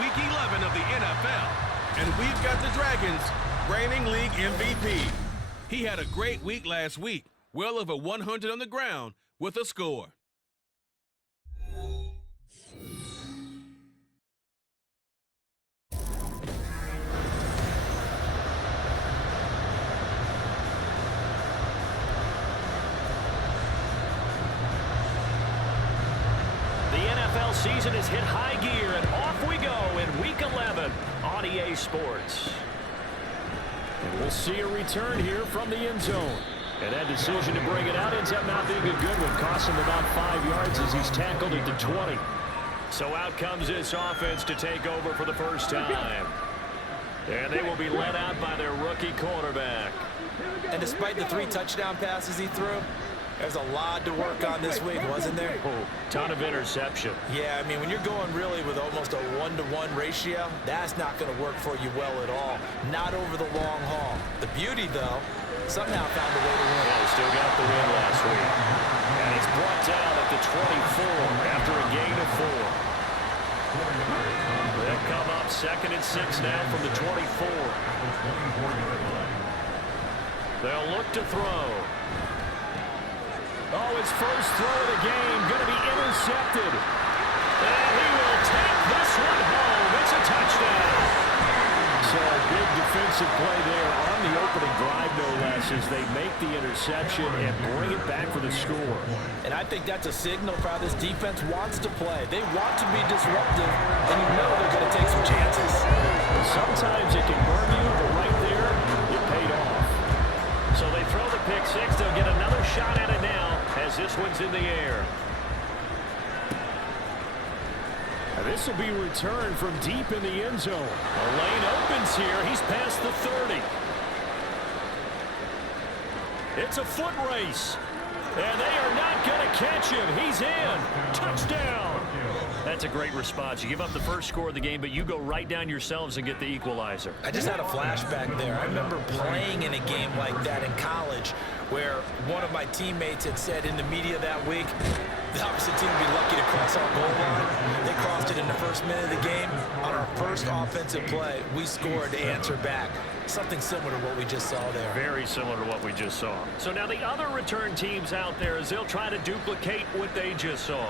Week 11 of the NFL. And we've got the Dragons reigning league MVP. He had a great week last week, well over 100 on the ground with a score. Season has hit high gear, and off we go in Week 11 on EA Sports. And we'll see a return here from the end zone. And that decision to bring it out ends up not being a good one. Costs him about 5 yards as he's tackled at the 20. So out comes this offense to take over for the first time. And they will be led out by their rookie quarterback. And despite the 3 touchdown passes he threw, there's a lot to work on this week, wasn't there? Oh, ton of interception. Yeah, I mean, when you're going really with almost a 1-to-1 ratio, that's not going to work for you well at all. Not over the long haul. The beauty, though, somehow found a way to win. Yeah, he still got the win last week. And he's brought down at the 24 after a gain of 4. They'll come up 2nd and 6 now from the 24. They'll look to throw. Oh, his first throw of the game, going to be intercepted. And he will take this one home. It's a touchdown. So a big defensive play there on the opening drive, no less, as they make the interception and bring it back for the score. And I think that's a signal for how this defense wants to play. They want to be disruptive, and you know they're going to take some chances. Sometimes it can burn you, but right there, it paid off. So they throw the pick 6. They'll get another shot at it now as this one's in the air. Now this will be returned from deep in the end zone. A lane opens here. He's past the 30. It's a foot race. And they are not going to catch him. He's in. Touchdown. That's a great response. You give up the first score of the game, but you go right down yourselves and get the equalizer. I just had a flashback there. I remember playing in a game like that in college where one of my teammates had said in the media that week, the opposite team would be lucky to cross our goal line. They crossed it in the first minute of the game. On our first offensive play, we scored to answer back. Something similar to what we just saw there. Very similar to what we just saw. So now the other return teams out there, as they'll try to duplicate what they just saw.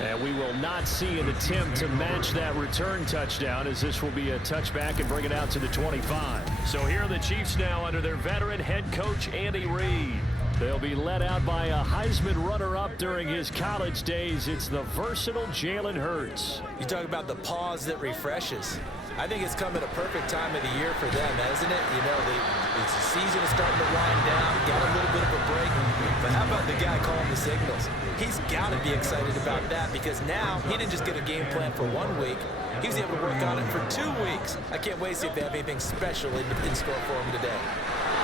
And we will not see an attempt to match that return touchdown, as this will be a touchback and bring it out to the 25. So here are the Chiefs now under their veteran head coach, Andy Reid. They'll be led out by a Heisman runner-up during his college days. It's the versatile Jalen Hurts. You talk about the pause that refreshes. I think it's come at a perfect time of the year for them, hasn't it? You know, the season is starting to wind down, got a little bit of a break. But how about the guy calling the signals? He's got to be excited about that because now he didn't just get a game plan for 1 week. He was able to work on it for 2 weeks. I can't wait to see if they have anything special in store for him today.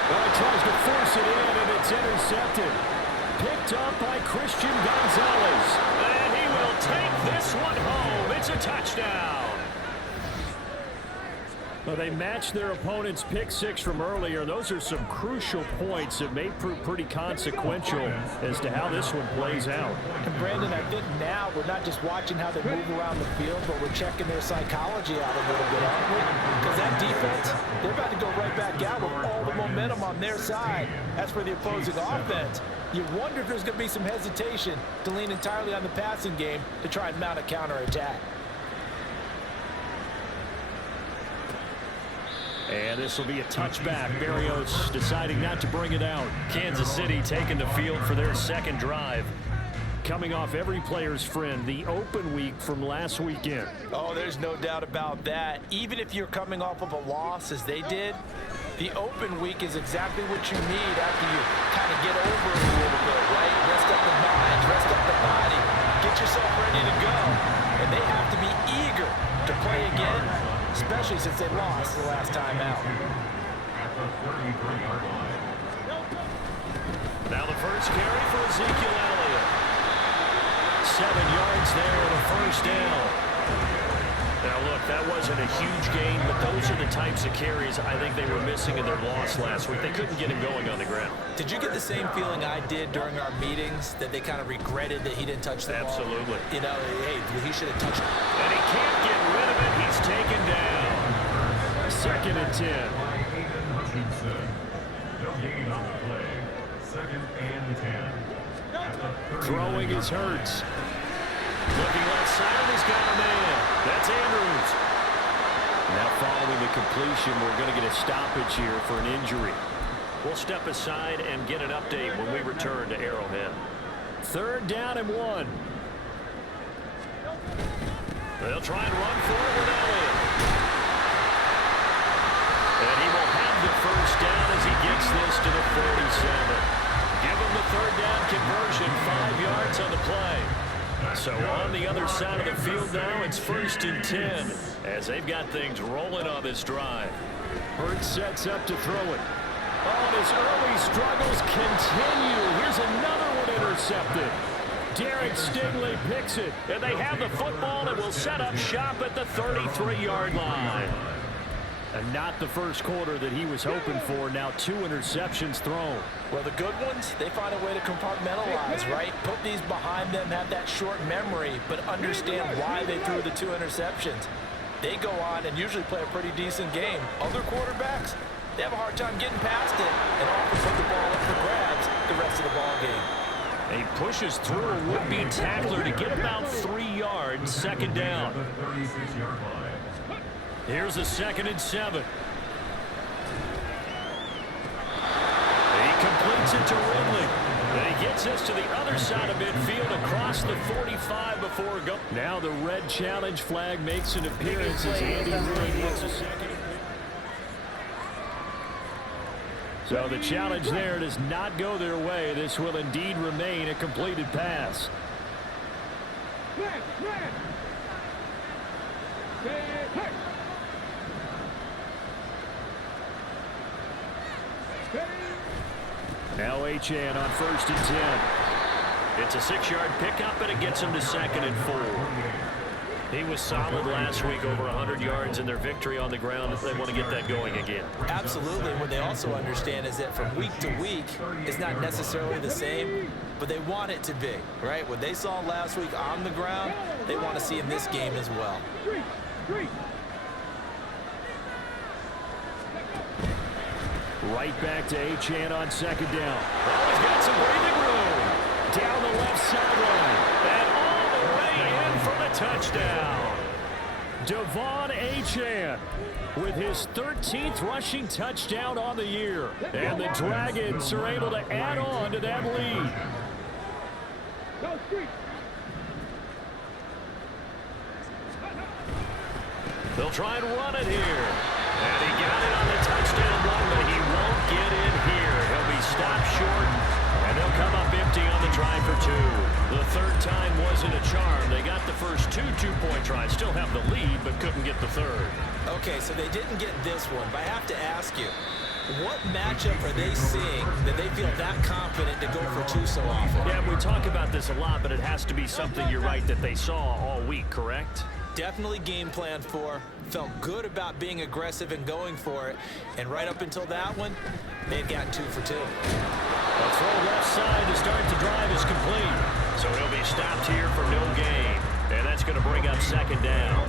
Well, he tries to force it in, and it's intercepted. Picked up by Christian Gonzalez. And he will take this one home. It's a touchdown. Well, they matched their opponent's pick 6 from earlier. Those are some crucial points that may prove pretty consequential as to how this one plays out. And Brandon, I think now we're not just watching how they move around the field, but we're checking their psychology out a little bit, aren't we? Because that defense, they're about to go right back out with all the momentum on their side. That's for the opposing offense. You wonder if there's going to be some hesitation to lean entirely on the passing game to try and mount a counterattack. And this will be a touchback. Berrios deciding not to bring it out. Kansas City taking the field for their second drive. Coming off every player's friend, the open week from last weekend. Oh, there's no doubt about that. Even if you're coming off of a loss as they did, the open week is exactly what you need after you kind of get over it a little bit, right? Rest up the mind, rest up the body, get yourself ready to go. And they have to be eager to play again, especially since they lost the last time out. Now the first carry for Ezekiel Elliott. 7 yards there and a first down. Now, look, that wasn't a huge gain, but those are the types of carries I think they were missing in their loss last week. They couldn't get him going on the ground. Did you get the same feeling I did during our meetings, that they kind of regretted that he didn't touch the ball? Absolutely. You know, hey, he should have touched it. And he can't get rid of it. He's taken down. 2nd and 10. Throwing is Hurts. Looking left side, and he's got a man. That's Andrews. Now following the completion, we're going to get a stoppage here for an injury. We'll step aside and get an update when we return to Arrowhead. 3rd down and 1. They'll try and run for it with Elliott. And he will have the 1st down as he gets this to the 47. Give him the 3rd down conversion, 5 yards on the play. So on the other side of the field now, it's 1st and 10 as they've got things rolling on this drive. Hurts sets up to throw it. Oh, and his early struggles continue. Here's another one intercepted. Derek Stingley picks it. And they have the football and will set up shop at the 33-yard line. And not the first quarter that he was hoping for. Now 2 interceptions thrown. Well, the good ones, they find a way to compartmentalize, right? Put these behind them, have that short memory, but understand why they threw the 2 interceptions. They go on and usually play a pretty decent game. Other quarterbacks, they have a hard time getting past it and often put the ball up for grabs the rest of the ball game. He pushes through a would-be tackler to get about 3 yards, 2nd down. Here's a 2nd and 7. He completes it to Ridley. And he gets us to the other side of midfield across the 45 before go. Now the red challenge flag makes an appearance as Andy Reid gets a 2nd. So the challenge there does not go their way. This will indeed remain a completed pass. Now Achane on 1st and 10. It's a 6-yard pickup, and it gets him to 2nd and 4. He was solid last week, over 100 yards in their victory on the ground. They want to get that going again. Absolutely. What they also understand is that from week to week, it's not necessarily the same, but they want it to be, right? What they saw last week on the ground, they want to see in this game as well. Right back to Achane on 2nd down. Oh, he's got some breathing room. Down the left sideline. And all the way in for the touchdown. Devon Achane with his 13th rushing touchdown on the year. And the Dragons are able to add on to that lead. They'll try and run it here. And he got it on the touchdown run, but he won't get in here. He'll be stopped short, and they'll come up empty on the drive for 2. The 3rd time wasn't a charm. They got the first 2 two-point tries. Still have the lead, but couldn't get the 3rd. Okay, so they didn't get this one, but I have to ask you, what matchup are they seeing that they feel that confident to go for 2 so often? Yeah, we talk about this a lot, but it has to be something, you're right, that they saw all week, correct? Definitely game plan for, felt good about being aggressive and going for it, and right up until that one, they'd got 2 for 2. A throw left side to start the drive is complete. So he'll be stopped here for no gain. And that's going to bring up 2nd down.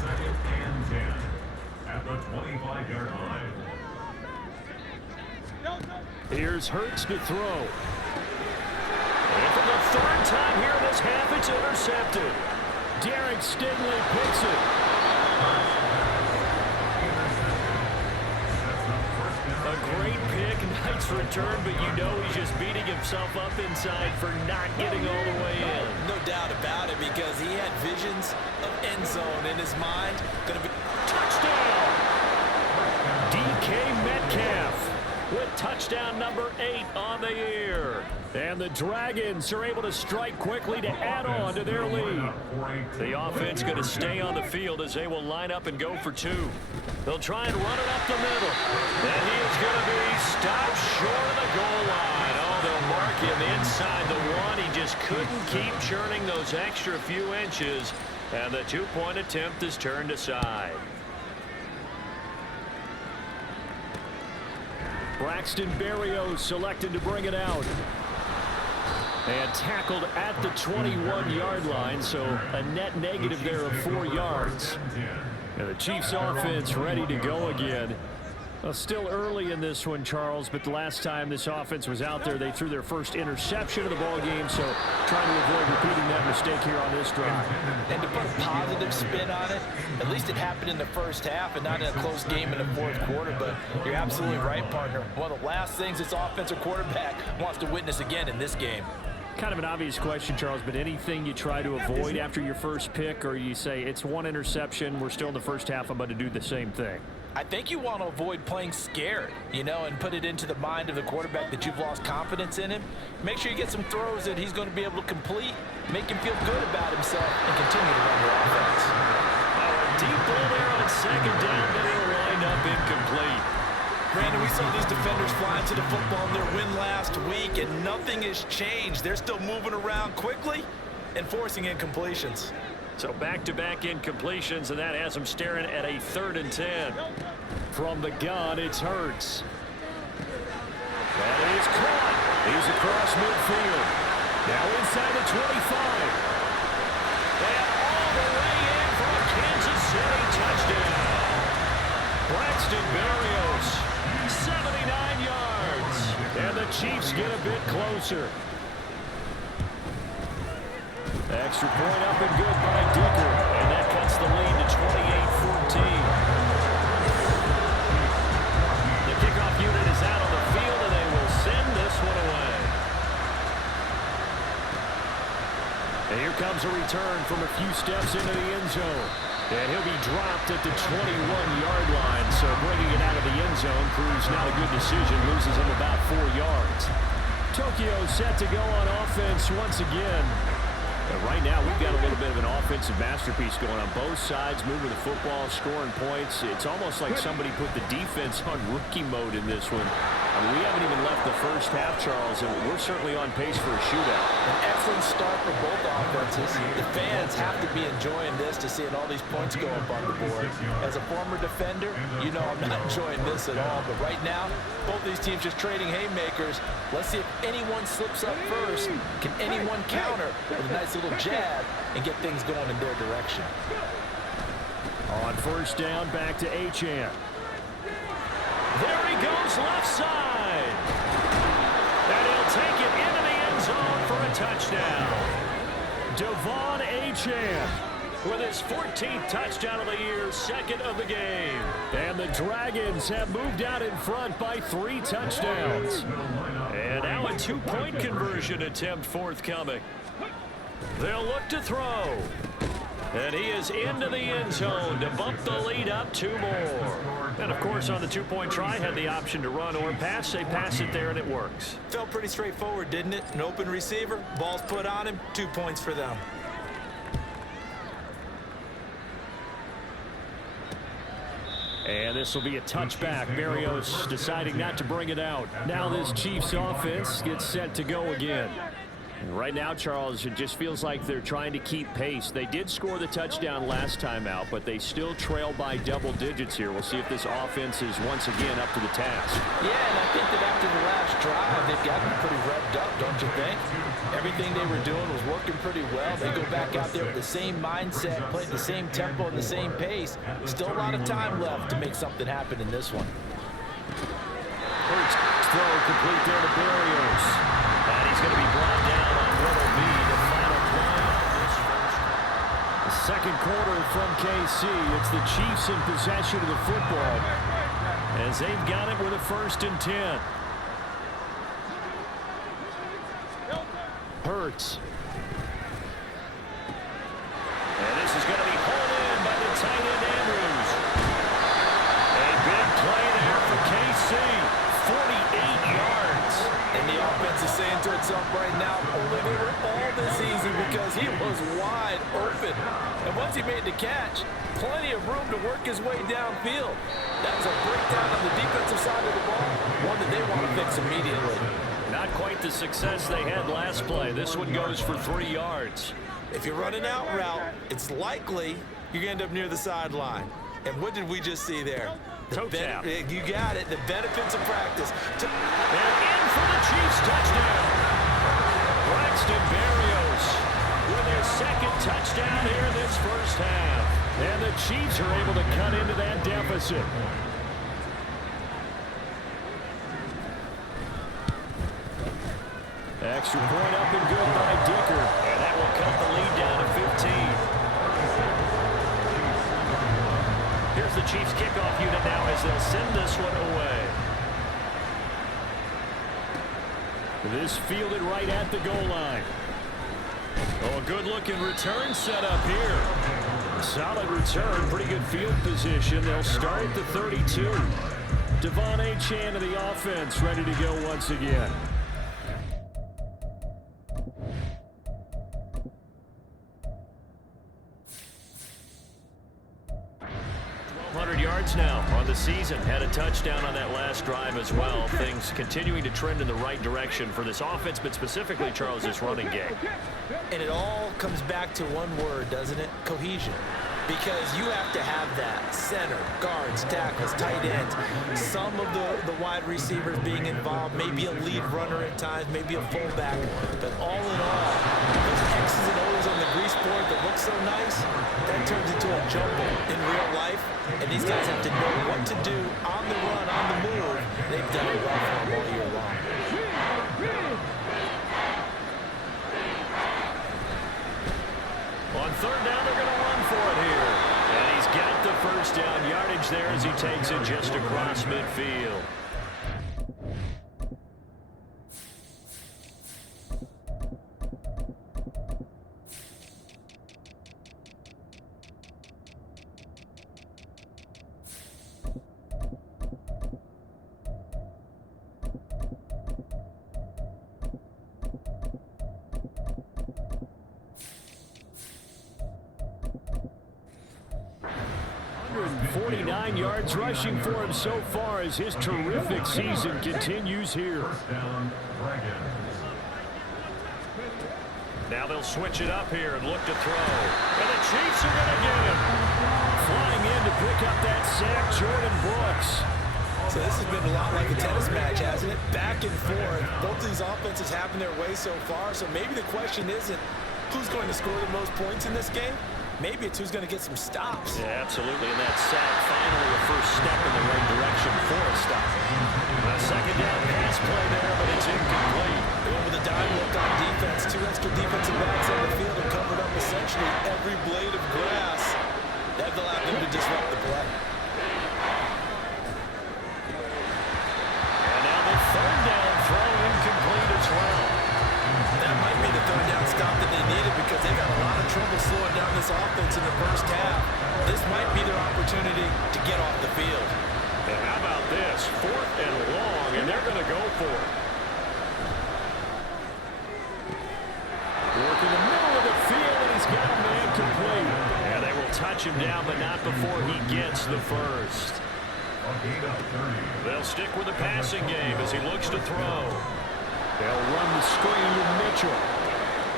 Second and 10 at the 25-yard line. Here's Hurts to throw. And for the 3rd time here in this half, it's intercepted. Derek Stingley picks it. A great pick, nice return, but you know he's just beating himself up inside for not getting all the way in. No doubt about it, because he had visions of end zone in his mind. Gonna be Touchdown! DK Metcalf with touchdown number 8 on the year. And the Dragons are able to strike quickly to add on to their lead. The offense going to stay on the field as they will line up and go for 2. They'll try and run it up the middle. And he is going to be stopped short of the goal line. Oh, they'll mark him inside the 1. He just couldn't keep churning those extra few inches. And the two-point attempt is turned aside. Braxton Berrios selected to bring it out. And tackled at the 21-yard line, so a net negative there of 4 yards. And the Chiefs offense ready to go again. Well, still early in this one, Charles, but the last time this offense was out there, they threw their first interception of the ball game, so trying to avoid repeating that mistake here on this drive. And to put a positive spin on it, at least it happened in the first half and not in a close game in the fourth quarter, but you're absolutely right, partner. One of the last things this offensive quarterback wants to witness again in this game. Kind of an obvious question, Charles, but anything you try to avoid after your first pick, or you say it's one interception, we're still in the first half, I'm going to do the same thing? I think you want to avoid playing scared, and put it into the mind of the quarterback that you've lost confidence in him. Make sure you get some throws that he's going to be able to complete, make him feel good about himself, and continue to run your offense. A deep ball there on second down, but it'll wind up incomplete. Brandon, we saw these defenders flying to the football in their win last week, and nothing has changed. They're still moving around quickly and forcing incompletions. So back-to-back incompletions, and that has them staring at a 3rd and 10. From the gun, it's Hurts. That is caught. He's across midfield. Now inside the 25. And all the way in for a Kansas City touchdown. Braxton Berrios, 79 yards. And the Chiefs get a bit closer. Extra point up and good by Dicker. And that cuts the lead to 28-14. The kickoff unit is out on the field, and they will send this one away. And here comes a return from a few steps into the end zone. And he'll be dropped at the 21-yard line. So bringing it out of the end zone proves not a good decision. Loses him about 4 yards. Tokyo set to go on offense once again. But right now, we've got a little bit of an offensive masterpiece going on both sides, moving the football, scoring points. It's almost like somebody put the defense on rookie mode in this one. I mean, we haven't even left the first half, Charles, and we're certainly on pace for a shootout. An excellent start for both offenses. The fans have to be enjoying this to seeing all these points go up on the board. As a former defender, I'm not enjoying this at all. But right now, both these teams just trading haymakers. Let's see if anyone slips up first. Can anyone counter with a nice little jab and get things going in their direction? On first down, back to Achane. There he goes left side. And he'll take it into the end zone for a touchdown. Devon Achane with his 14th touchdown of the year, 2nd of the game. And the Dragons have moved out in front by 3 touchdowns. And now a 2-point conversion attempt forthcoming. They'll look to throw. And he is into the end zone to bump the lead up 2 more. And, of course, on the 2-point try, had the option to run or pass. They pass it there, and it works. Felt pretty straightforward, didn't it? An open receiver, ball's put on him, 2 points for them. And this will be a touchback. Berrios deciding not to bring it out. Now this Chiefs offense gets set to go again. Right now, Charles, it just feels like they're trying to keep pace. They did score the touchdown last time out, but they still trail by double digits here. We'll see if this offense is once again up to the task. Yeah, and I think that after the last drive, they've gotten pretty revved up, don't you think? Everything they were doing was working pretty well. They go back out there with the same mindset, playing the same tempo and the same pace. Still a lot of time left to make something happen in this one. First throw complete there to Berrios. And he's going to be brought down on what will be the final play of this first. The second quarter from KC. It's the Chiefs in possession of the football as they've got it with a 1st and 10. Hurts. And this is going to be hauled in by the tight end Andrews. A big play there for KC. 48 yards. And the offense is saying to itself right now, only they were all this easy because he was wide open. And once he made the catch, plenty of room to work his way downfield. That was a breakdown on the defensive side of the ball, one that they want to fix immediately. Not quite the success they had last play. This one goes for 3 yards. If you're running out route, it's likely you're going to end up near the sideline. And what did we just see there? Toe tap. You got it. The benefits of practice. And in for the Chiefs touchdown. Braxton Berrios with his second touchdown here in this first half. And the Chiefs are able to cut into that deficit. Extra point up and good by Dicker. And that will cut the lead down to 15. Here's the Chiefs kickoff unit now as they'll send this one away. This fielded right at the goal line. Oh, a good-looking return set up here. Solid return, pretty good field position. They'll start at the 32. Devon Achane of the offense ready to go once again. 1,200 yards now on the season. Had a touchdown on that last drive as well. Things continuing to trend in the right direction for this offense, but specifically, Charles, this running game. And it all comes back to one word, doesn't it? Cohesion. Because you have to have that. Center, guards, tackles, tight ends. Some of the wide receivers being involved. Maybe a lead runner at times, maybe a fullback. But all in all, those X's and O's on the grease board that look so nice, that turns into a jumble in real life. And these guys have to know what to do on the run, on the move. They've done it well for them all year long. On third down, they're going to run for it here. And he's got the first down yardage there as he takes it just across midfield. Yards rushing for him so far as his terrific season continues here. Now they'll switch it up here and look to throw. And the Chiefs are going to get him. Flying in to pick up that sack, Jordan Brooks. So this has been a lot like a tennis match, hasn't it? Back and forth. Both of these offenses having their way so far. So maybe the question isn't who's going to score the most points in this game. Maybe it's who's going to get some stops. Yeah, absolutely. And that sack, finally a first step in the right direction for a stop. A second down pass play there, but it's incomplete. They went with a dime look on defense. 2 extra defensive backs on the field and covered up essentially every blade of grass. That allowed them to disrupt the play. And now the third down throw incomplete as well. That might be the third down stop that they needed because they got a lot of trouble slowing down this offense in the first half. This might be their opportunity to get off the field. And how about this? 4th and long, and they're going to go for it. Working the middle of the field, and he's got a man complete. And they will touch him down, but not before he gets the first. They'll stick with the passing game as he looks to throw. They'll run the screen with Mitchell.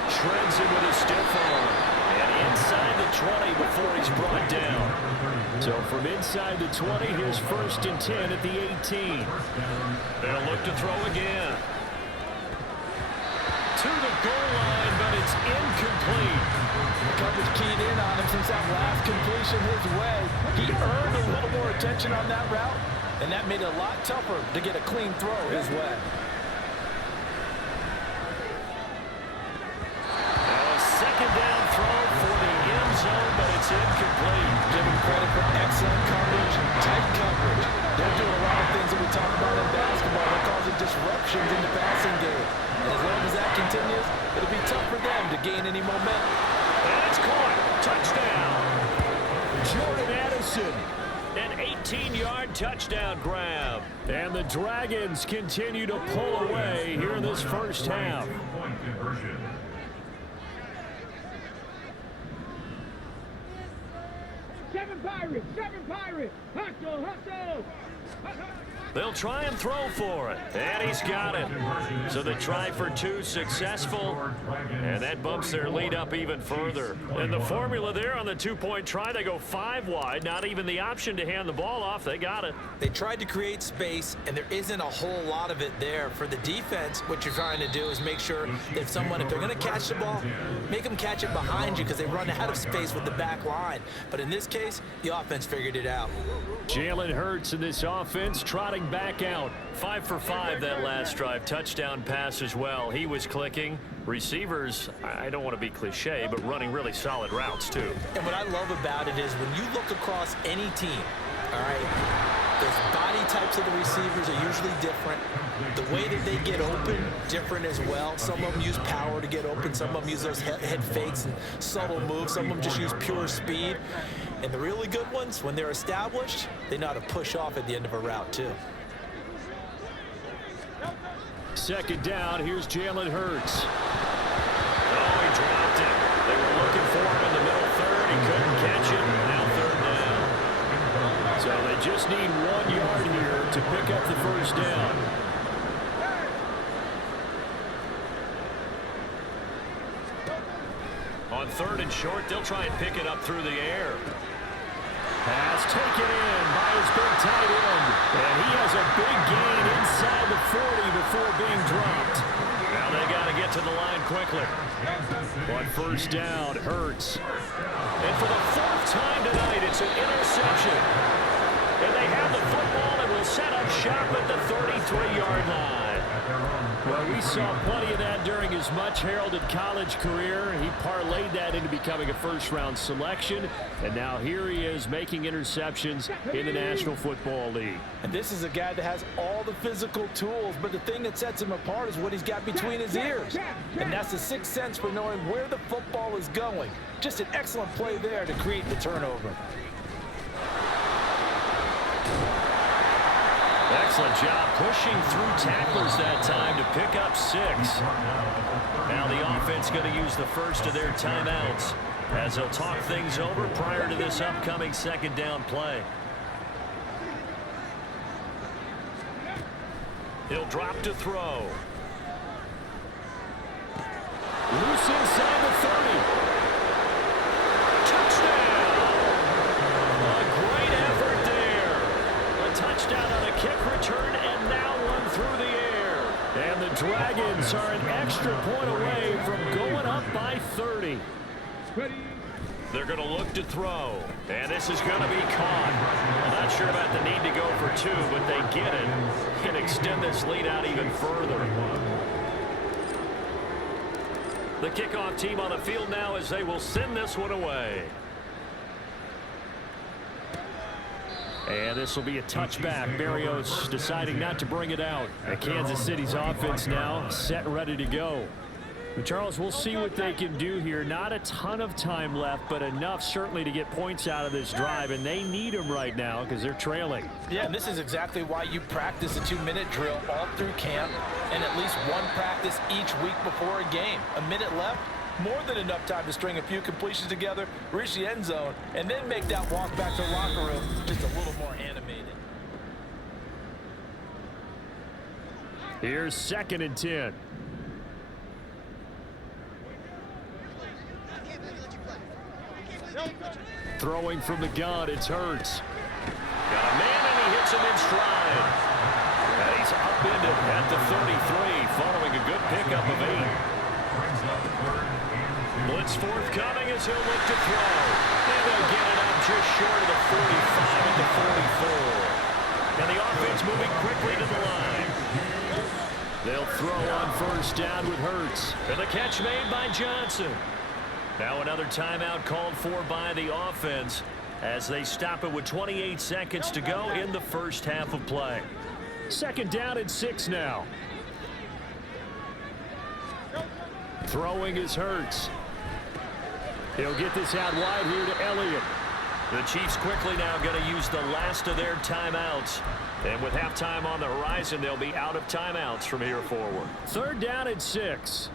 Shreds him with a stiff arm. And inside the 20 before he's brought down. So from inside the 20, here's 1st and 10 at the 18. They'll look to throw again. To the goal line, but it's incomplete. The coverage keyed in on him since that last completion his way. He earned a little more attention on that route, and that made it a lot tougher to get a clean throw his way. Second down throw for the end zone, but it's incomplete. Give him credit for excellent coverage, tight coverage. They're doing a lot of things that we talk about in basketball. They're causing disruptions in the passing game. And as long as that continues, it'll be tough for them to gain any momentum. And it's caught. Touchdown. Jordan Addison. An 18-yard touchdown grab. And the Dragons continue to pull away here in this first half. Seven Pirates! Hustle! They'll try and throw for it. And he's got it. So they try for 2, successful. And that bumps their lead up even further. And the formula there on the 2-point try, they go 5 wide. Not even the option to hand the ball off. They got it. They tried to create space, and there isn't a whole lot of it there. For the defense, what you're trying to do is make sure that if they're going to catch the ball, make them catch it behind you because they run out of space with the back line. But in this case, the offense figured it out. Jalen Hurts in this offense trotting back out. 5 for 5 that last drive. Touchdown pass as well. He was clicking. Receivers, I don't want to be cliche, but running really solid routes too. And what I love about it is when you look across any team, all right, those body types of the receivers are usually different. The way that they get open, different as well. Some of them use power to get open. Some of them use those head fakes and subtle moves. Some of them just use pure speed. And the really good ones, when they're established, they know how to push off at the end of a route too. Second down, here's Jalen Hurts. Oh, he dropped it. They were looking for him in the middle third. He couldn't catch it. Now 3rd down. So they just need 1 yard here to pick up the first down. On 3rd and short, they'll try and pick it up through the air. Pass taken in by his big tight end. And he has a big gain inside the 40 before being dropped. Now they got to get to the line quickly. On first down, Hurts. And for the 4th time tonight, it's an interception. And they have the football and will set up shop at the 33-yard line. Well, we saw plenty of that during his much-heralded college career. He parlayed that into becoming a first-round selection, and now here he is making interceptions in the National Football League. And this is a guy that has all the physical tools, but the thing that sets him apart is what he's got between his ears. And that's the sixth sense for knowing where the football is going. Just an excellent play there to create the turnover. Excellent job pushing through tacklers that time to pick up 6. Now the offense going to use the first of their timeouts as they'll talk things over prior to this upcoming 2nd down play. He'll drop to throw. Loose inside the 30. Touchdown! A great effort there. A touchdown on a kick return and now one through the air. And the Dragons are an extra point away from going up by 30. They're going to look to throw. And this is going to be caught. I'm not sure about the need to go for 2, but they get it and extend this lead out even further. The kickoff team on the field now as they will send this one away. And this will be a touchback. Berrios deciding not to bring it out. And Kansas City's offense now set and ready to go. Charles, we'll see what they can do here. Not a ton of time left, but enough certainly to get points out of this drive, and they need them right now because they're trailing. Yeah, and this is exactly why you practice a 2-minute drill all through camp and at least one practice each week before a game. A minute left, more than enough time to string a few completions together, reach the end zone, and then make that walk back to the locker room just a little more animated. Here's 2nd and 10. Throwing from the gun, it's Hurts. Got a man and he hits him in stride. And he's upended at the 33 following a good pickup of 8. Blitz forthcoming as he'll look to throw. And they'll get it up just short of the 45 at the 44. And the offense moving quickly to the line. They'll throw on first down with Hurts. And the catch made by Johnson. Now another timeout called for by the offense as they stop it with 28 seconds to go in the first half of play. 2nd down and 6 now. Throwing is Hurts. He'll get this out wide here to Elliott. The Chiefs quickly now going to use the last of their timeouts. And with halftime on the horizon, they'll be out of timeouts from here forward. 3rd down and 6.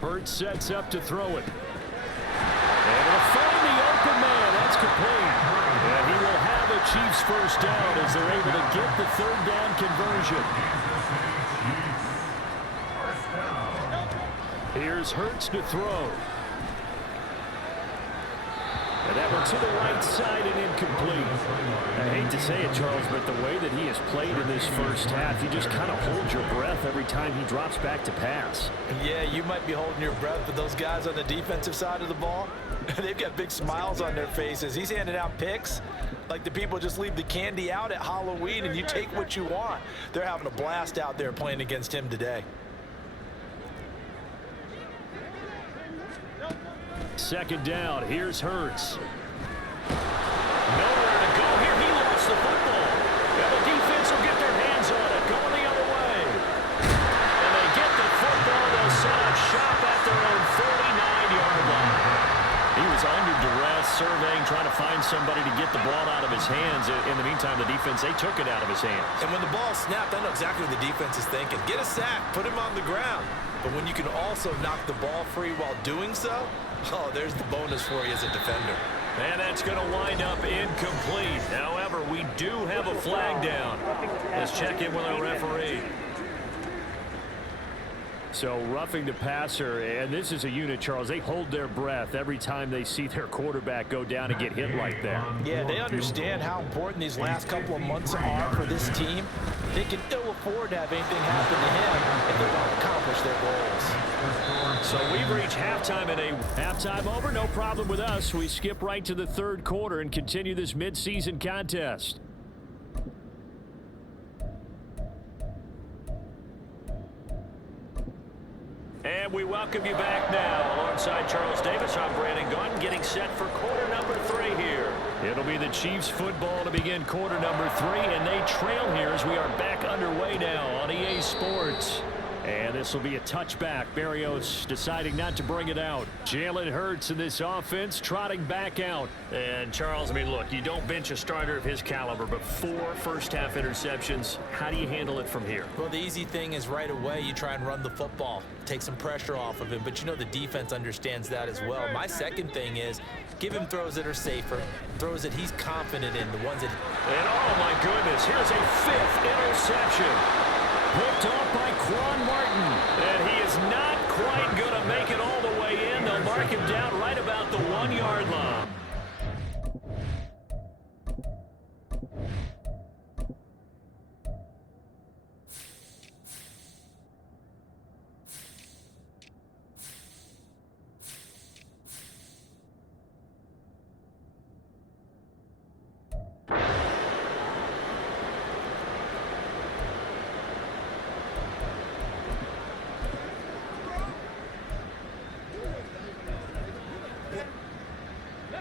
Hurts sets up to throw it. And it'll find the open man. That's complete. And Chiefs first down as they're able to get the third down conversion. Here's Hurts to throw. And that one to the right side and incomplete. I hate to say it, Charles, but the way that he has played in this first half, you just kind of hold your breath every time he drops back to pass. Yeah, you might be holding your breath, but those guys on the defensive side of the ball, they've got big smiles on their faces. He's handing out picks like the people just leave the candy out at Halloween and you take what you want. They're having a blast out there playing against him today. Second down, here's Hurts. Nowhere to go here. He lost the football. And the defense will get their hands on it. Going the other way. And they get the football. They'll set up shop at their own 49-yard line. He was under duress, surveying, trying to find somebody to get the ball out of his hands. In the meantime, the defense, they took it out of his hands. And when the ball snapped, I know exactly what the defense is thinking. Get a sack, put him on the ground. But when you can also knock the ball free while doing so, oh, there's the bonus for you as a defender. And that's going to wind up incomplete. However, we do have a flag down. Let's check in with our referee. So roughing the passer, and this is a unit, Charles. They hold their breath every time they see their quarterback go down and get hit like that. Yeah, they understand how important these last couple of months are for this team. They can ill afford to have anything happen to him if they want to accomplish their goals. So we've reached halftime at a halftime over, no problem with us. We skip right to the third quarter and continue this midseason contest. And we welcome you back now. Alongside Charles Davis, I'm Brandon Gunn, getting set for quarter number 3 here. It'll be the Chiefs football to begin quarter number 3, and they trail here as we are back underway now on EA Sports. And this will be a touchback. Berrios deciding not to bring it out. Jalen Hurts in this offense trotting back out. And Charles, I mean, look, you don't bench a starter of his caliber, but 4 first-half interceptions. How do you handle it from here? Well, the easy thing is right away you try and run the football, take some pressure off of him, but you know the defense understands that as well. My second thing is give him throws that are safer, throws that he's confident in, the ones that... And oh my goodness, here's a 5th interception. Picked off by Quan Martin. And he is not quite going to make it all the way in. They'll mark him down right about the 1-yard line.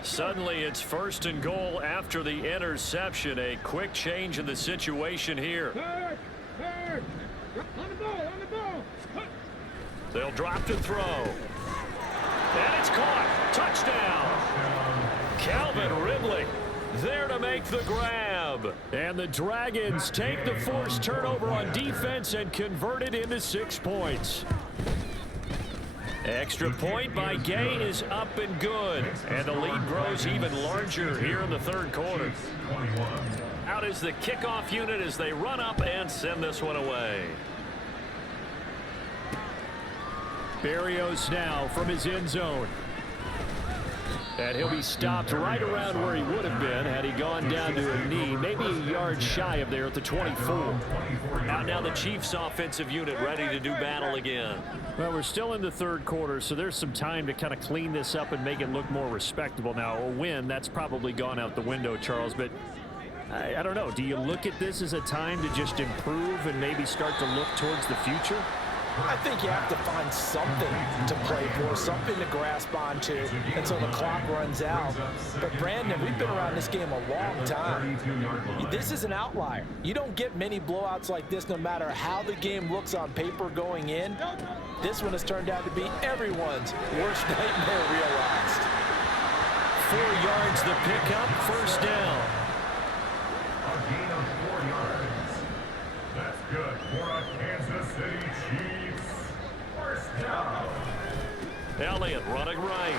Suddenly, it's 1st and goal after the interception. A quick change in the situation here. On the ball. They'll drop to throw. And it's caught. Touchdown. Calvin Ridley there to make the grab. And the Dragons take the forced turnover on defense and convert it into 6 points. Extra point by Gay is up and good. And the lead grows even larger here in the third quarter. Out is the kickoff unit as they run up and send this one away. Berrios now from his end zone. And he'll be stopped right around where he would have been had he gone down to a knee, maybe a yard shy of there at the 24. Out now the Chiefs offensive unit ready to do battle again. Well, we're still in the third quarter, so there's some time to kind of clean this up and make it look more respectable. Now, a win, that's probably gone out the window, Charles, but I don't know. Do you look at this as a time to just improve and maybe start to look towards the future? I think you have to find something to play for, something to grasp onto until the clock runs out. But Brandon, we've been around this game a long time. This is an outlier. You don't get many blowouts like this no matter how the game looks on paper going in. This one has turned out to be everyone's worst nightmare realized. 4 yards the pickup, first down. A gain of 4 yards. That's good for a Kansas City Chiefs. First down. Elliott running right.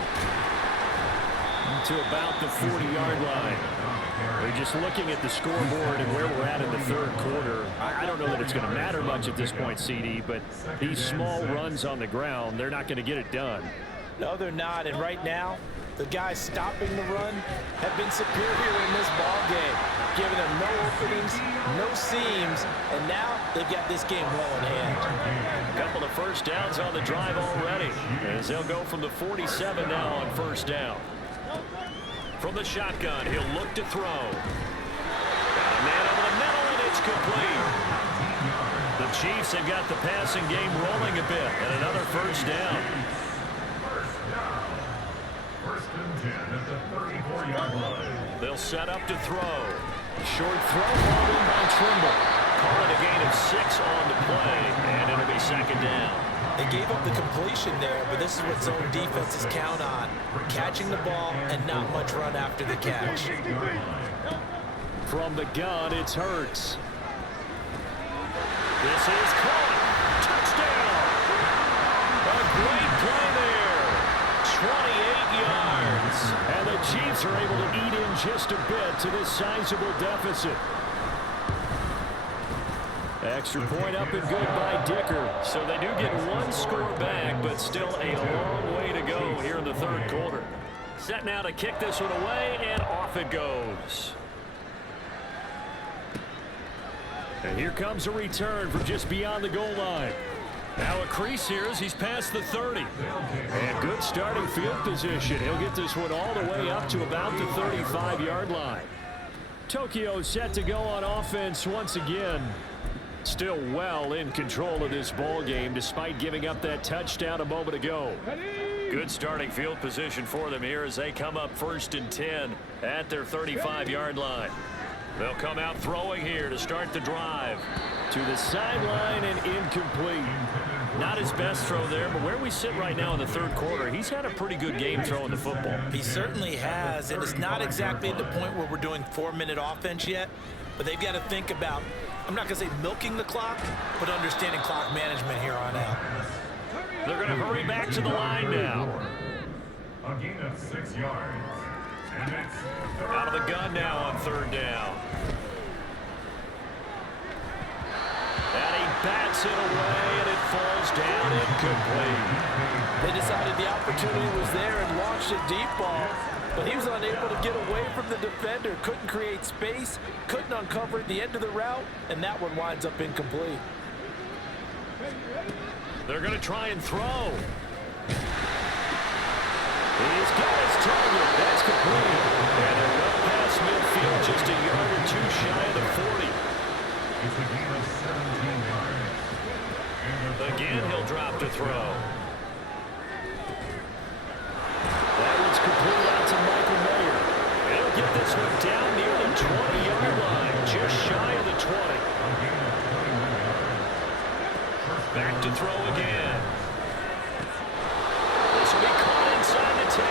To about the 40-yard line. We're just looking at the scoreboard and where we're at in the third quarter. I don't know that it's going to matter much at this point, CD, but these small runs on the ground, they're not going to get it done. No, they're not. And right now, the guys stopping the run have been superior in this ball game, giving them no openings, no seams, and now they've got this game well in hand. A couple of first downs on the drive already, as they'll go from the 47 now on first down. From the shotgun, he'll look to throw. Got a man over the middle, and it's complete. The Chiefs have got the passing game rolling a bit, and another first down. First and 10 at the 34-yard line. They'll set up to throw. Short throw, ball in by Trimble. Call it a gain of 6 on the play, and it'll be second down. They gave up the completion there, but this is what zone defenses count on. Catching the ball and not much run after the catch. From the gun, it's Hurts. This is caught. Touchdown. A great play there. 28 yards. And the Chiefs are able to eat in just a bit to this sizable deficit. Extra point up and good by Dicker. So they do get one score back, but still a long way to go here in the third quarter. Set now to kick this one away, and off it goes. And here comes a return from just beyond the goal line. Now a crease here as he's past the 30. And good starting field position. He'll get this one all the way up to about the 35-yard line. Tokyo set to go on offense once again. Still well in control of this ball game despite giving up that touchdown a moment ago. Good starting field position for them here as they come up first and 10 at their 35-yard line. They'll come out throwing here to start the drive. To the sideline and incomplete. Not his best throw there, but where we sit right now in the third quarter, he's had a pretty good game throwing the football. He certainly has, and it's not exactly at the point where we're doing 4-minute offense yet, but they've got to think about, I'm not going to say milking the clock, but understanding clock management here on out. They're going to hurry back to the line now. A gain of 6 yards. And it's Out of the gun now on third down. And he bats it away, and it falls down incomplete. They decided the opportunity was there and launched a deep ball, but he was unable to get away from the defender, couldn't create space, couldn't uncover the end of the route, and that one winds up incomplete. They're going to try and throw. He's got his target. That's complete. And they're well past midfield, just a yard or two shy of the 40. it's a gain of 17 yards. Again, he'll drop to throw. That one's complete out to Michael Mayer. He'll get this one down near the 20-yard line, just shy of the 20. Back to throw again. This will be caught inside the 10.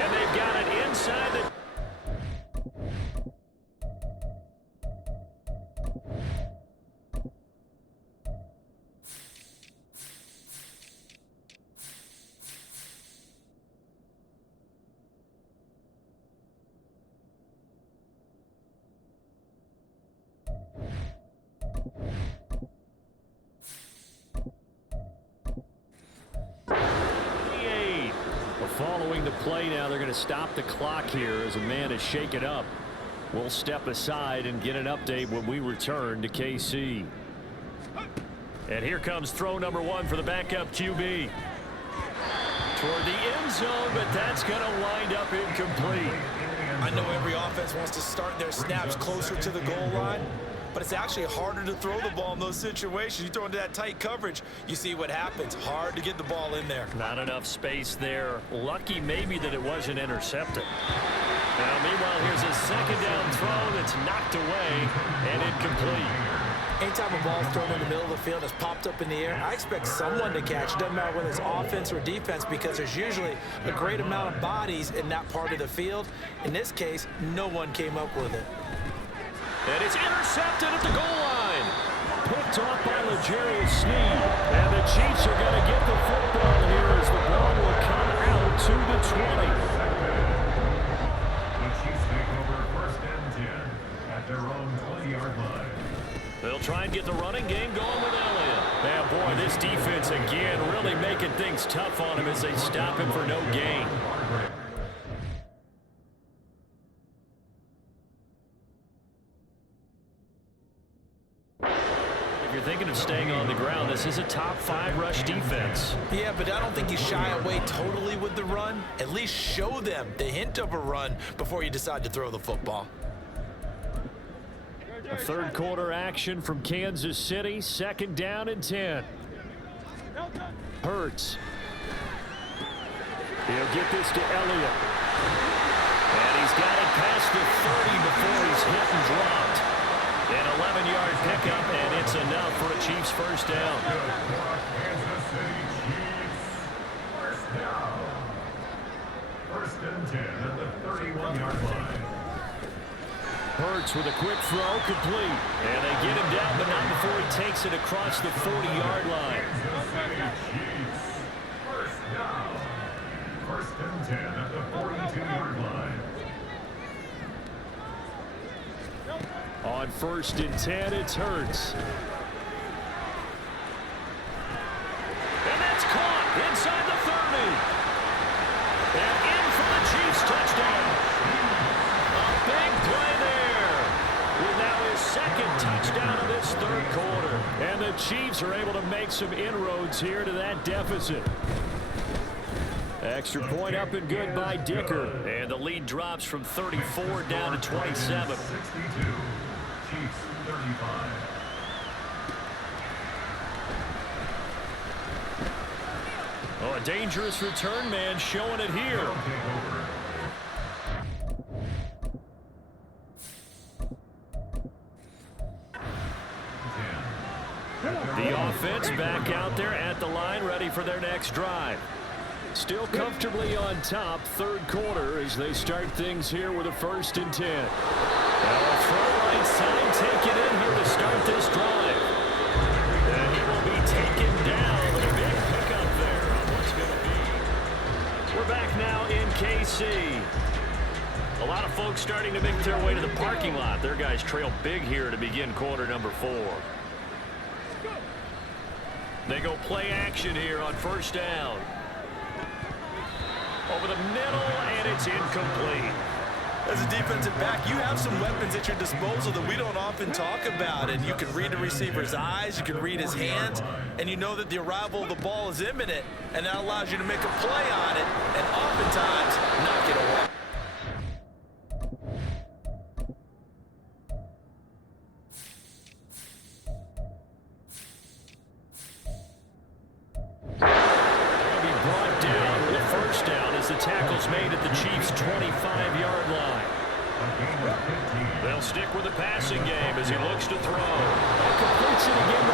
And they've got it inside the... Following the play now, they're going to stop the clock here as a man is shaken up. We'll step aside and get an update when we return to KC. And here comes throw number 1 for the backup QB. Toward the end zone, but that's going to wind up incomplete. I know every offense wants to start their snaps closer to the goal line, but it's actually harder to throw the ball in those situations. You throw into that tight coverage, you see what happens. Hard to get the ball in there. Not enough space there. Lucky maybe that it wasn't intercepted. Now, meanwhile, here's a second down throw that's knocked away and incomplete. Anytime a ball is thrown in the middle of the field, it's popped up in the air, I expect someone to catch. It doesn't matter whether it's offense or defense, because there's usually a great amount of bodies in that part of the field. In this case, no one came up with it. And it's intercepted at the goal line. Picked off by L'Jarius Sneed. And the Chiefs are going to get the football here as the ball will come out to the 20. The Chiefs take over first They'll try and get the running game going with Elliott. Man, boy, this defense again really making things tough on him as they stop him for no gain. If you're thinking of staying on the ground, this is a top 5 rush defense. Yeah, but I don't think you shy away totally with the run. At least show them the hint of a run before you decide to throw the football. A third quarter action from Kansas City. 2nd down and 10. Hurts. He'll get this to Elliott. And he's got it past the 30 before he's hit and dropped. An 11-yard pickup, and it's enough for a Chiefs first down. Kansas City Chiefs. First down. 1st and 10 at the 31-yard line. Hurts with a quick throw, complete. And they get him down, but not before he takes it across the 40-yard line. Kansas City Chiefs. First down. 1st and 10 at the 42-yard line. On 1st and 10, it's Hurts. And that's caught inside the 30. And in for the Chiefs touchdown. A big play there. With now his 2nd touchdown of this 3rd quarter. And the Chiefs are able to make some inroads here to that deficit. Extra point up and good by Dicker. And the lead drops from 34 down to 27. 62. Chiefs 35. Oh, a dangerous return man showing it here. The offense back out there at the line, ready for their next drive. Still comfortably on top, 3rd quarter as they start things here with a 1st and 10. Well, throw right side, take it in here to start this drive. And he will be taken down with a big pickup there on what's going to be. We're back now in KC. A lot of folks starting to make their way to the parking lot. Their guys trail big here to begin quarter number 4. They go play action here on 1st down. Over the middle, and it's incomplete. As a defensive back, you have some weapons at your disposal that we don't often talk about. And you can read the receiver's eyes, you can read his hands, and you know that the arrival of the ball is imminent. And that allows you to make a play on it, and oftentimes knock it away. The tackle's made at the Chiefs' 25-yard line. They'll stick with the passing game as he looks to throw. That completes it again.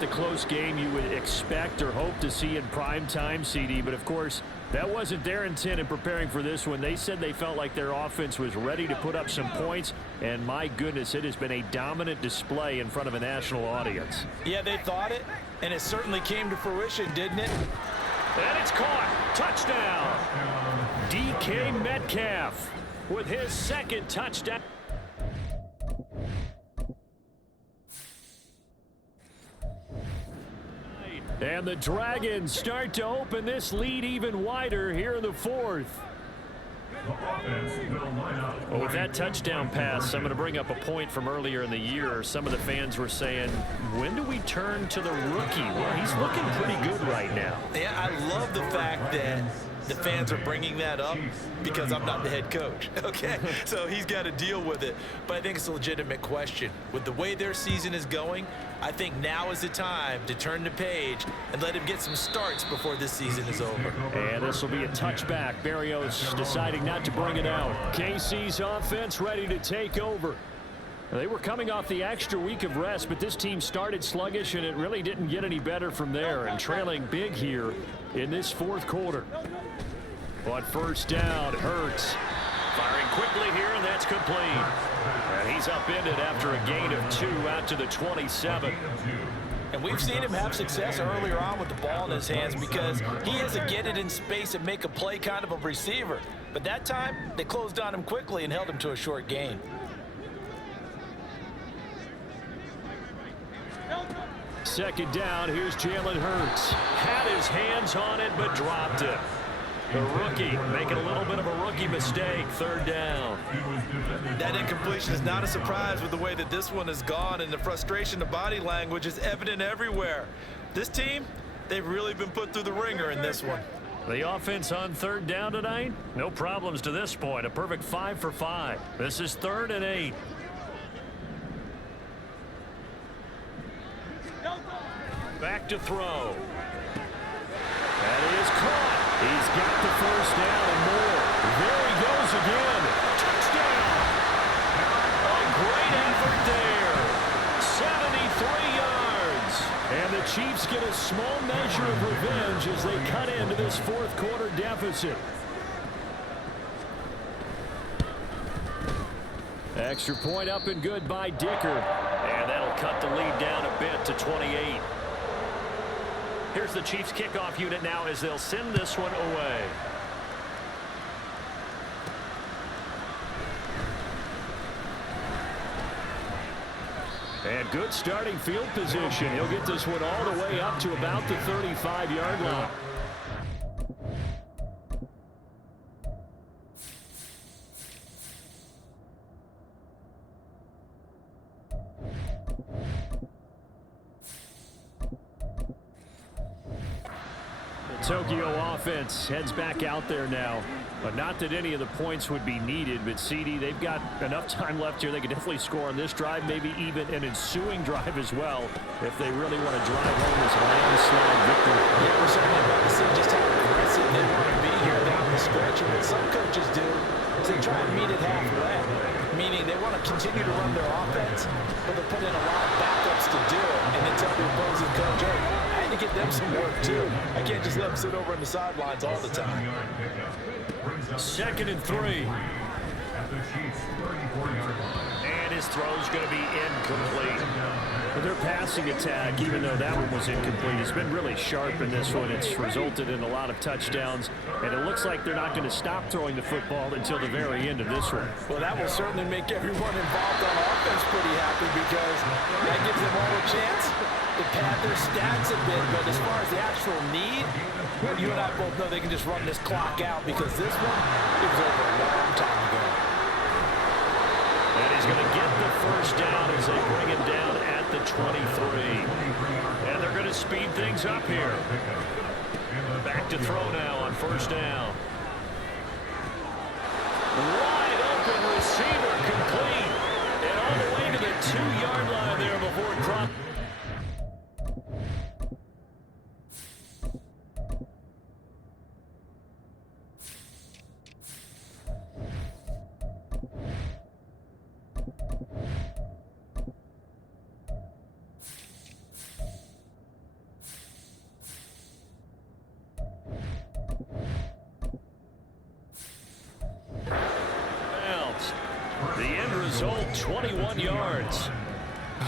The close game you would expect or hope to see in prime time, CD, but of course that wasn't their intent in preparing for this one. They said they felt like their offense was ready to put up some points, and my goodness, it has been a dominant display in front of a national audience. Yeah, they thought it, and it certainly came to fruition, didn't it? And it's caught. Touchdown. DK Metcalf with his 2nd touchdown. And the Dragons start to open this lead even wider here in the 4th. Well, with that touchdown pass, I'm going to bring up a point from earlier in the year. Some of the fans were saying, when do we turn to the rookie? Well, he's looking pretty good right now. Yeah, I love the fact that the fans are bringing that up because I'm not the head coach, okay? So he's got to deal with it. But I think it's a legitimate question. With the way their season is going, I think now is the time to turn the page and let him get some starts before this season is over. And this will be a touchback. Berrios deciding not to bring it out. KC's offense ready to take over. They were coming off the extra week of rest, but this team started sluggish, and it really didn't get any better from there, and trailing big here in this fourth quarter. On first down, Hurts firing quickly here, and that's complete. And he's upended after a gain of 2 out to the 27. And we've seen him have success earlier on with the ball in his hands because he is a get it in space and make a play kind of a receiver. But that time, they closed on him quickly and held him to a short gain. Second down, here's Jalen Hurts. Had his hands on it, but dropped it. The rookie making a little bit of a rookie mistake. Third down. That incompletion is not a surprise with the way that this one has gone, and the frustration, the body language is evident everywhere. This team, they've really been put through the ringer in this one. The offense on third down tonight, no problems to this point. A perfect 5 for 5. This is 3rd and 8. Back to throw. That is caught. He's got the first down and more. There he goes again. Touchdown. A great effort there. 73 yards. And the Chiefs get a small measure of revenge as they cut into this fourth quarter deficit. Extra point up and good by Dicker. And that'll cut the lead down a bit to 28. Here's the Chiefs kickoff unit now as they'll send this one away. And good starting field position. He'll get this one all the way up to about the 35-yard line. Tokyo offense heads back out there now. But not that any of the points would be needed, but CD, they've got enough time left here. They can definitely score on this drive, maybe even an ensuing drive as well, if they really want to drive home this landslide victory. Yeah, we're certainly about to see just how aggressive they want to be here down the stretch. And what some coaches do is they try and meet it halfway, meaning they want to continue to run their offense, but they put in a lot of backups to do it, and then tell the opposing coach, hey, I had to get them some work too. I can't just let them sit over on the sidelines all the time. 2nd and 3. And his throw's going to be incomplete. But their passing attack, even though that one was incomplete, has been really sharp in this one. It's resulted in a lot of touchdowns, and it looks like they're not going to stop throwing the football until the very end of this one. Well, that will certainly make everyone involved on offense pretty happy because that gives them all a chance to pad their stats a bit. But as far as the actual need, you and I both know they can just run this clock out because this one, it was over a long time ago. And he's going to get the first down as they bring him down at the 23. And they're going to speed things up here. Back to throw now on first down. Wide open receiver complete. And all the way to the 2-yard line there before Crump. The end result, 21 yards.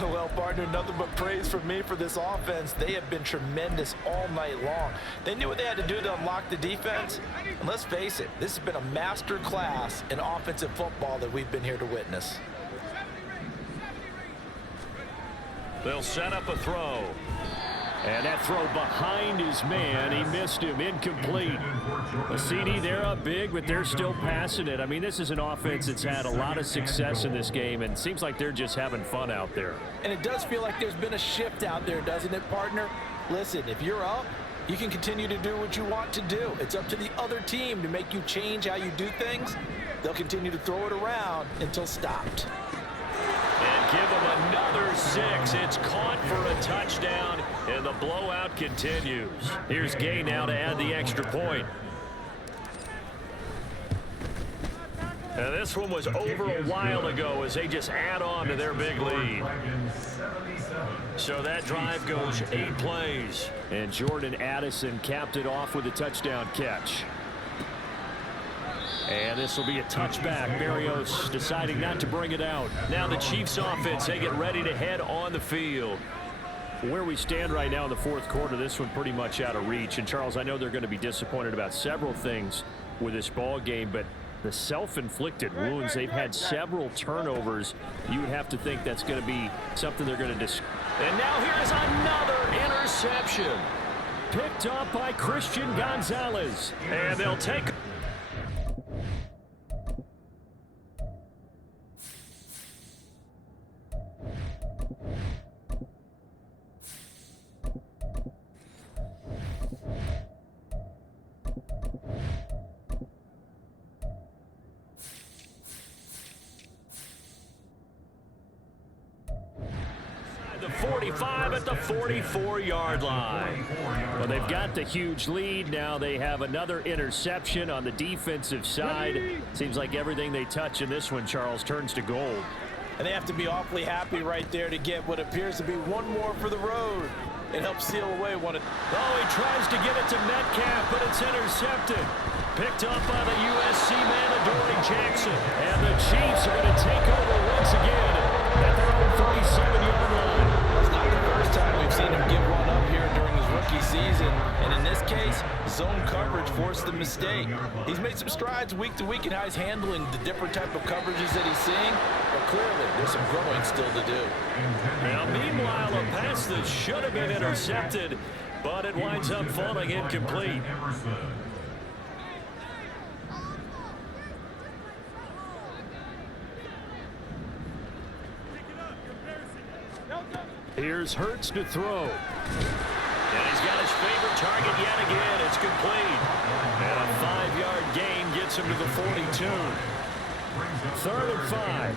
Well, partner, nothing but praise from me for this offense. They have been tremendous all night long. They knew what they had to do to unlock the defense. And let's face it, this has been a master class in offensive football that we've been here to witness. They'll set up a throw. And that throw behind his man, he missed him, incomplete. A CD, they're up big, but they're still passing it. I mean, this is an offense that's had a lot of success in this game, and it seems like they're just having fun out there. And it does feel like there's been a shift out there, doesn't it, partner? Listen, if you're up, you can continue to do what you want to do. It's up to the other team to make you change how you do things. They'll continue to throw it around until stopped. And give them another 6. It's caught for a touchdown, and the blowout continues. Here's Gay now to add the extra point. And this one was over a while ago as they just add on to their big lead. So that drive goes 8 plays. And Jordan Addison capped it off with a touchdown catch. And this will be a touchback. Barrios deciding not to bring it out. Now the Chiefs offense, they get ready to head on the field. Where we stand right now in the fourth quarter, this one pretty much out of reach. And Charles, I know they're going to be disappointed about several things with this ball game, but the self-inflicted wounds, they've had several turnovers. You would have to think that's going to be something they're going to discuss. And now here's another interception. Picked up by Christian Gonzalez. And they'll take... the 45 at the 44-yard line. Well, they've got the huge lead. Now they have another interception on the defensive side. Seems like everything they touch in this one, Charles, turns to gold. And they have to be awfully happy right there to get what appears to be one more for the road. It helps seal away one of... Oh, he tries to get it to Metcalf, but it's intercepted. Picked up by the USC man, Adoree Jackson. And the Chiefs are going to take over once again at their own 37-yard line. It's not the first time we've seen him give one up here during his rookie season. And in this case, zone coverage forced the mistake. He's made some strides week to week in how he's handling the different type of coverages that he's seeing. But clearly, there's some growing still to do. Now, meanwhile, a pass that should have been intercepted, but it winds up falling incomplete. Here's Hurts to throw. And he's got his favorite target yet again. It's complete. And a 5-yard gain gets him to the 42. 3rd and 5.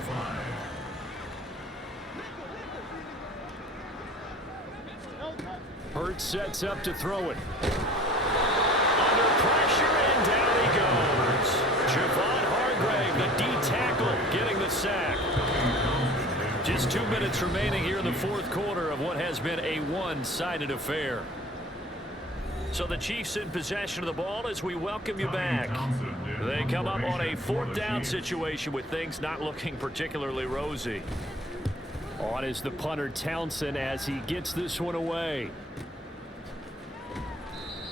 Hurts sets up to throw it. Under pressure, and down he goes. Javon Hargrave, the D tackle, getting the sack. Just 2 minutes remaining here in the fourth quarter of what has been a one-sided affair. So the Chiefs in possession of the ball as we welcome you back. They come up on a 4th down situation with things not looking particularly rosy. On is the punter Townsend as he gets this one away.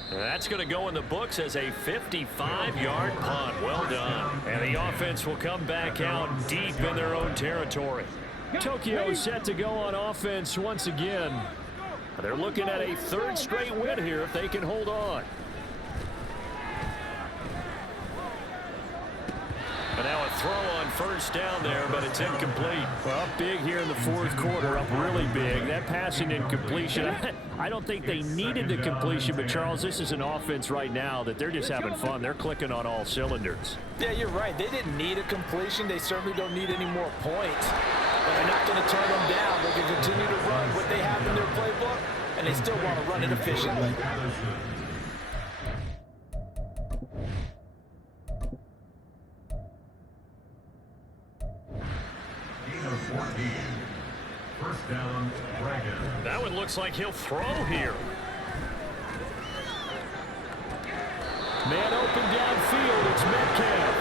That's going to go in the books as a 55-yard punt. Well done. And the offense will come back out deep in their own territory. Tokyo set to go on offense once again. They're looking at a 3rd straight win here if they can hold on. And now a throw on 1st down there, but it's incomplete. Well, big here in the fourth quarter, up really big. That passing incompletion, I don't think they needed the completion, but Charles, this is an offense right now that they're just having fun. They're clicking on all cylinders. Yeah, you're right. They didn't need a completion. They certainly don't need any more points. But they're not going to turn them down. They can continue to run what they have in their playbook, and they still want to run it efficiently. First down, Dragon. That one looks like he'll throw here. Man open downfield, it's Metcalf.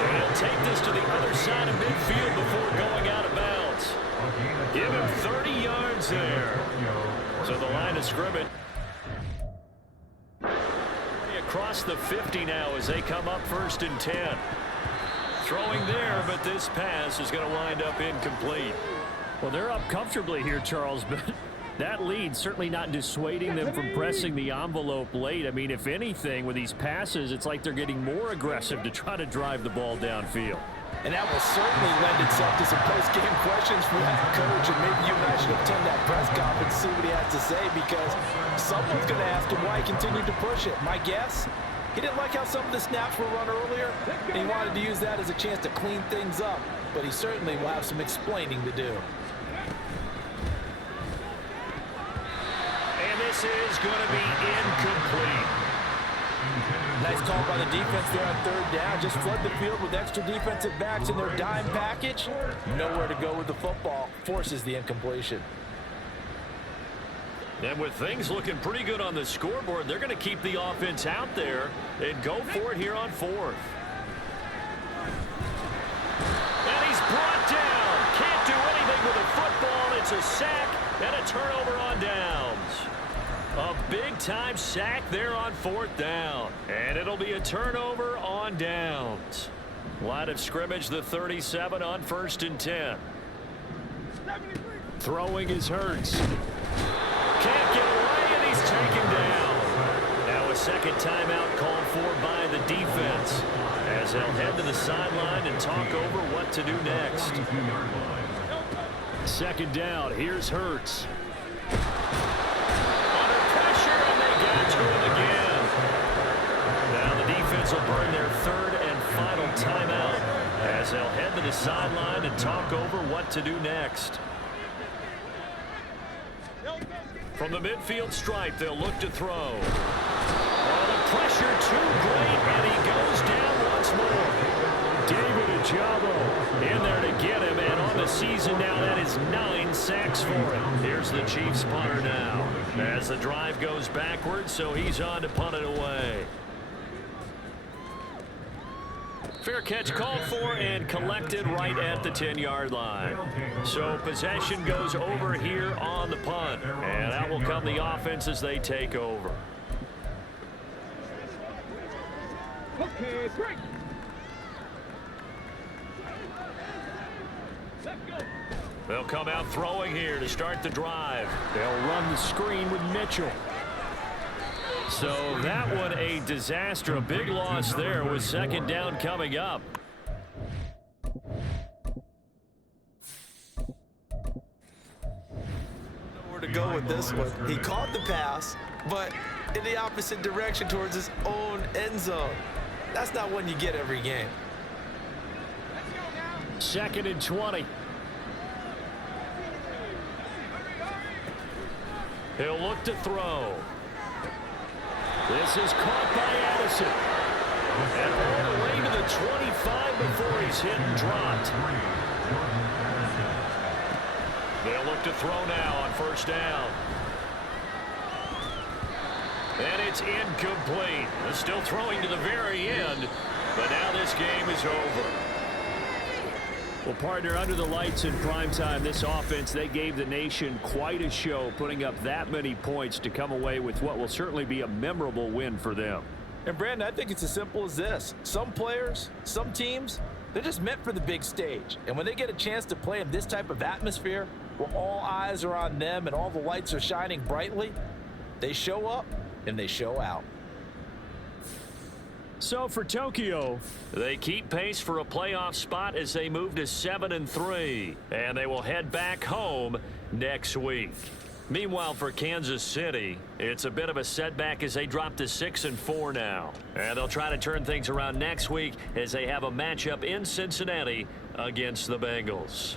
And he'll take this to the other side of midfield before going out of bounds. Give him 30 yards there. So the line of scrimmage. Across the 50 now as they come up 1st and 10. Throwing there, but this pass is going to wind up incomplete. Well, they're up comfortably here, Charles, but that lead certainly not dissuading them from pressing the envelope late. I mean, if anything, with these passes, it's like they're getting more aggressive to try to drive the ball downfield. And that will certainly lend itself to some post-game questions for that coach, and maybe you and I should attend that press conference and see what he has to say, because someone's going to ask him why he continued to push it. My guess, he didn't like how some of the snaps were run earlier, and he wanted to use that as a chance to clean things up, but he certainly will have some explaining to do. And this is going to be incomplete. Nice call by the defense there on third down. Just flood the field with extra defensive backs in their dime package. Nowhere to go with the football. Forces the incompletion. And with things looking pretty good on the scoreboard, they're going to keep the offense out there and go for it here on fourth. And he's brought down. Can't do anything with a football. It's a sack and a turnover on downs. A big-time sack there on fourth down. And it'll be a turnover on downs. Line of scrimmage, the 37 on 1st and 10. Throwing is Hurts. Can't get away, and he's taken down. Now a second timeout called for by the defense, as they'll head to the sideline and talk over what to do next. Second down, here's Hurts. Under pressure, and they got to him again. Now the defense will burn their third and final timeout, as they'll head to the sideline and talk over what to do next. From the midfield stripe, they'll look to throw. Oh, the pressure too great, and he goes down once more. David Ojabo In there to get him, and on the season now, that is 9 sacks for him. Here's the Chiefs punter now, as the drive goes backwards, so he's on to punt it away. Fair catch called for and collected right at the 10-yard line. So possession goes over here on the punt. And out will come the offense as they take over. Okay, break. They'll come out throwing here to start the drive. They'll run the screen with Mitchell. So that one a disaster. A big loss there with second down coming up. Nowhere to go with this one. He caught the pass, but in the opposite direction towards his own end zone. That's not one you get every game. Second and 20. He'll look to throw. This is caught by Addison. And all the way to the 25 before he's hit and dropped. They'll look to throw now on first down. And it's incomplete. They're still throwing to the very end, but now this game is over. Well, partner, under the lights in primetime, this offense, they gave the nation quite a show, putting up that many points to come away with what will certainly be a memorable win for them. And, Brandon, I think it's as simple as this. Some players, some teams, they're just meant for the big stage. And when they get a chance to play in this type of atmosphere, where all eyes are on them and all the lights are shining brightly, they show up and they show out. So for Tokyo, they keep pace for a playoff spot as they move to 7-3, and they will head back home next week. Meanwhile, for Kansas City, it's a bit of a setback as they drop to 6-4 now. And they'll try to turn things around next week as they have a matchup in Cincinnati against the Bengals.